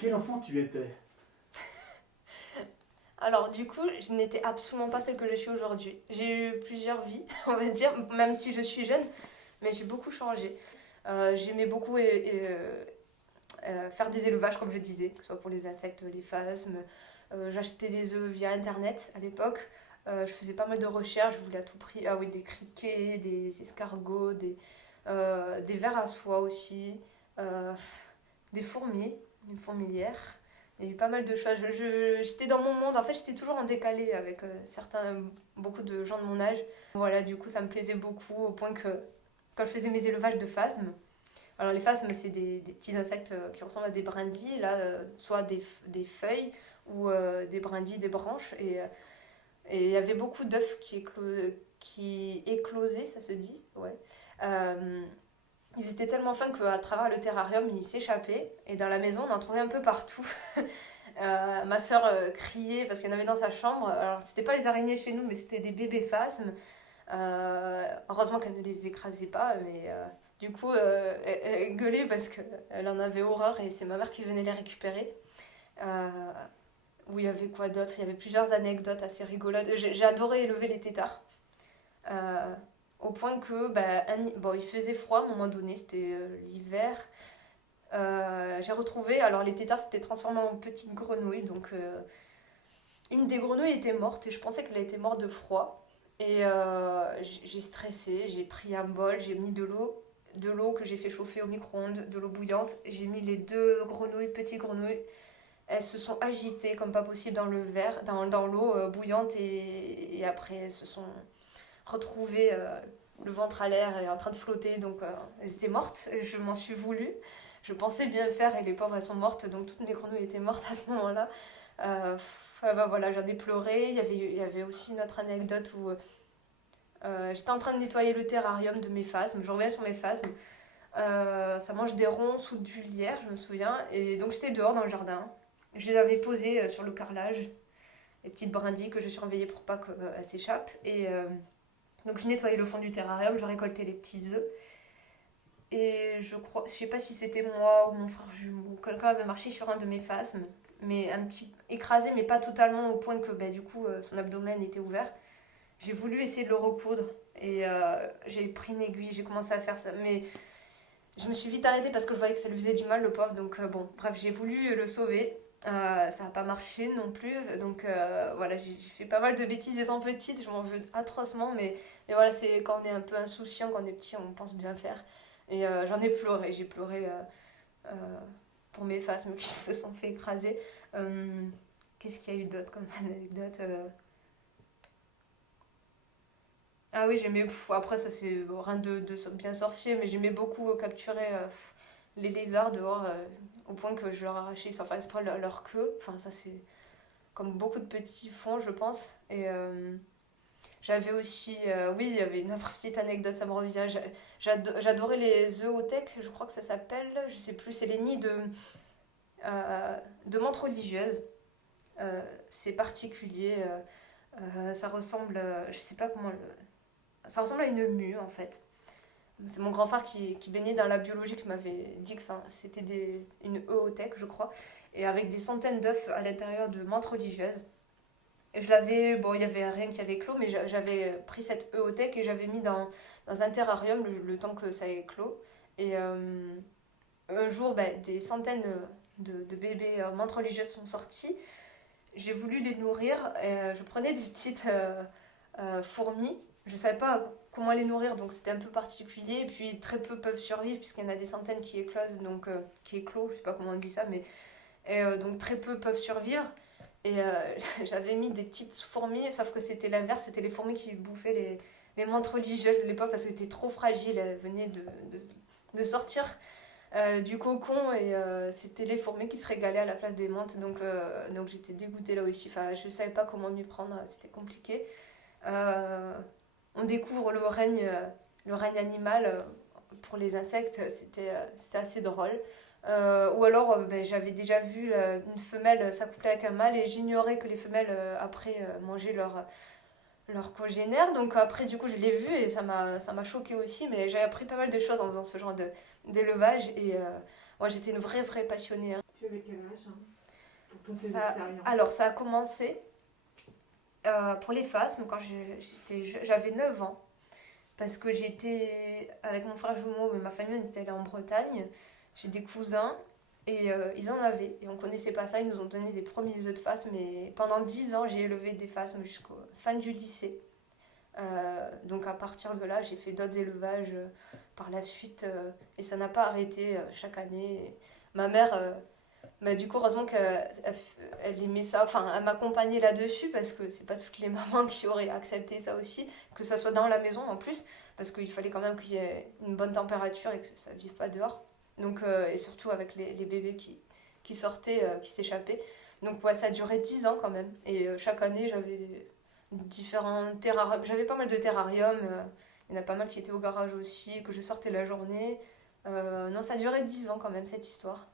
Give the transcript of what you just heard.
Quel enfant tu étais? Alors du coup, je n'étais absolument pas celle que je suis aujourd'hui. J'ai eu plusieurs vies, on va dire, même si je suis jeune, mais j'ai beaucoup changé. J'aimais beaucoup faire des élevages, comme je disais, que ce soit pour les insectes, les phasmes. J'achetais des œufs via Internet à l'époque. Je faisais pas mal de recherches, je voulais à tout prix. Ah oui, des criquets, des escargots, des vers à soie aussi, euh, des fourmis, une fourmilière. Il y a eu pas mal de choses. J'étais dans mon monde, en fait, j'étais toujours en décalé avec beaucoup de gens de mon âge. Voilà, du coup, ça me plaisait beaucoup au point que quand je faisais mes élevages de phasmes, alors les phasmes, c'est des petits insectes qui ressemblent à des brindilles, là, soit des feuilles ou des brindilles, des branches. Et il y avait beaucoup d'œufs qui éclosaient, ça se dit, ouais. Euh, Ils étaient tellement fins qu'à travers le terrarium, ils s'échappaient. Et dans la maison, on en trouvait un peu partout. Ma soeur criait parce qu'il y en avait dans sa chambre. Alors, c'était pas les araignées chez nous, mais c'était des bébés phasmes. Heureusement qu'elle ne les écrasait pas, mais du coup, elle gueulait parce qu'elle en avait horreur et c'est ma mère qui venait les récupérer. Euh, où il y avait quoi d'autre? Il y avait plusieurs anecdotes assez rigolotes. J'ai adoré élever les têtards. Euh, Au point que, bon, il faisait froid à un moment donné, c'était l'hiver. J'ai retrouvé, alors les têtards s'étaient transformés en petites grenouilles, donc une des grenouilles était morte et je pensais qu'elle était morte de froid. Et j'ai stressé, j'ai pris un bol, j'ai mis de l'eau que j'ai fait chauffer au micro-ondes, de l'eau bouillante. J'ai mis les deux grenouilles, petites grenouilles. Elles se sont agitées comme pas possible dans le verre, dans l'eau bouillante et après elles se sont retrouvées le ventre à l'air et en train de flotter. Donc elles étaient mortes. Je m'en suis voulu. Je pensais bien faire et les pauvres elles sont mortes. Donc toutes mes grenouilles étaient mortes à ce moment-là. Voilà, j'en ai pleuré. Il y avait aussi une autre anecdote où j'étais en train de nettoyer le terrarium de mes phasmes. Je reviens sur mes phasmes. Ça mange des ronces sous du lierre, je me souviens. Et donc j'étais dehors dans le jardin. Je les avais posées sur le carrelage, les petites brindilles que je surveillais pour pas qu'elles s'échappent. Et donc je nettoyais le fond du terrarium, je récoltais les petits œufs. Et je sais pas si c'était moi ou mon frère jumeau, quelqu'un avait marché sur un de mes phasmes, mais un petit écrasé, mais pas totalement au point que du coup son abdomen était ouvert. J'ai voulu essayer de le recoudre et j'ai pris une aiguille, j'ai commencé à faire ça, mais je me suis vite arrêtée parce que je voyais que ça lui faisait du mal le pauvre, donc bon, bref, j'ai voulu le sauver. Ça n'a pas marché non plus, donc voilà, j'ai fait pas mal de bêtises étant petite, je m'en veux atrocement, mais voilà, c'est quand on est un peu insouciant, quand on est petit, on pense bien faire. Et j'en ai pleuré, j'ai pleuré euh, pour mes phasmes qui se sont fait écraser. Euh, Qu'est-ce qu'il y a eu d'autre comme anecdote? Ah oui, j'aimais. Après, ça c'est bon, rien de bien sorcier, mais j'aimais beaucoup capturer les lézards dehors au point que je leur arrachais sans faire exprès leur queue. Enfin, ça c'est comme beaucoup de petits font, je pense. Et j'avais aussi. Oui, il y avait une autre petite anecdote, ça me revient. J'adorais les zoothèques, je crois que ça s'appelle. Je sais plus, c'est les nids de menthes religieuses. C'est particulier. Ça ressemble. Je sais pas comment ça ressemble à une mue en fait. C'est mon grand frère qui baignait dans la biologie qui m'avait dit que c'était une oothèque, je crois, et avec des centaines d'œufs à l'intérieur de menthes religieuses. Et je l'avais, bon, il n'y avait rien qui avait éclos, mais j'avais pris cette oothèque et j'avais mis dans un terrarium le temps que ça éclos. Et un jour, des centaines de bébés menthes religieuses sont sortis. J'ai voulu les nourrir. Je prenais des petites fourmis. Je ne savais pas comment les nourrir, donc c'était un peu particulier. Et puis très peu peuvent survivre, puisqu'il y en a des centaines qui éclosent, donc qui éclosent, je ne sais pas comment on dit ça, mais donc très peu peuvent survivre. Et j'avais mis des petites fourmis, sauf que c'était l'inverse, c'était les fourmis qui bouffaient les menthes religieuses à l'époque parce qu'elles étaient trop fragiles, elles venaient de sortir du cocon et c'était les fourmis qui se régalaient à la place des menthes, donc j'étais dégoûtée là aussi. Enfin, je ne savais pas comment m'y prendre, c'était compliqué. Euh, on découvre le règne animal pour les insectes, c'était assez drôle. Ou alors, j'avais déjà vu une femelle s'accoupler avec un mâle et j'ignorais que les femelles, après, mangeaient leur congénère. Donc après, du coup, je l'ai vu et ça m'a choqué aussi. Mais j'ai appris pas mal de choses en faisant ce genre d'élevage. Et Moi, j'étais une vraie passionnée, hein. Tu avais quel âge pour toutes ces Ça, expériences? alors, ça a commencé pour les phasmes quand j'avais 9 ans. Parce que j'étais avec mon frère jumeau, mais ma famille on était allé en Bretagne. J'ai des cousins et ils en avaient. Et on connaissait pas ça, ils nous ont donné des premiers œufs de phasme. Mais pendant 10 ans, j'ai élevé des phasmes jusqu'au fin du lycée. Donc à partir de là, j'ai fait d'autres élevages par la suite et ça n'a pas arrêté chaque année. Et ma mère, bah, du coup, heureusement qu'elle aimait ça, enfin, elle m'accompagnait là-dessus parce que c'est pas toutes les mamans qui auraient accepté ça aussi, que ça soit dans la maison en plus, parce qu'il fallait quand même qu'il y ait une bonne température et que ça ne vive pas dehors. Donc, et surtout avec les bébés qui sortaient, qui s'échappaient. Donc, ouais, ça a duré 10 ans quand même. Et chaque année, j'avais différents terrariums. J'avais pas mal de terrariums. Il y en a pas mal qui étaient au garage aussi, que je sortais la journée. Non, ça a duré 10 ans quand même, cette histoire.